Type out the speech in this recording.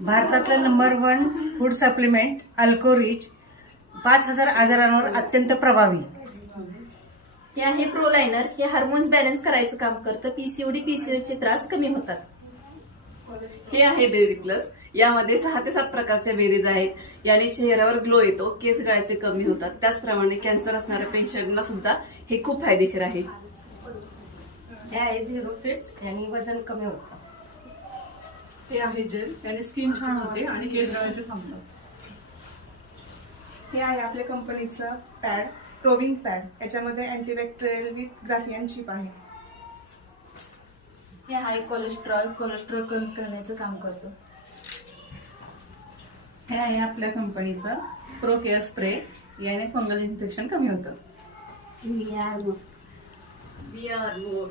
भारतातलं number 1 food supplement अल्कोरिच 5000 आजारांवर अत्यंत प्रभावी. हे आहे प्रोलायनर. हे हार्मोन्स बॅलन्स करायचं काम करतं. पीसीओडी पीसीओचे त्रास कमी होतात. हे आहे बेरी प्लस. यामध्ये 6 ते 7 प्रकारच्या बेरीज आहेत. याने चेहऱ्यावर ग्लो येतो, केस गळायचे कमी होतात. त्याचप्रमाणे कॅन्सर असणाऱ्या पेशंटना सुद्धा हे खूप फायदेशीर आहे. हे आहे झिरो फिट, याने वजन कमी होतं. हे आहे जेल, त्याने स्किन छान होते आणि केस गळायचे थांबतात. हे आहे आपल्या कंपनीचं पॅड, प्रोविंग पॅड. याच्यामध्ये अँटीबॅक्टेरियल विथ ग्राफियन चिप आहे. हे आहे कोलेस्ट्रॉल कमी करण्याचं काम करतं. हे आहे आपल्या कंपनीचं प्रो केअर स्प्रे. याने फंगल इन्फेक्शन कमी होतं. We are We are more.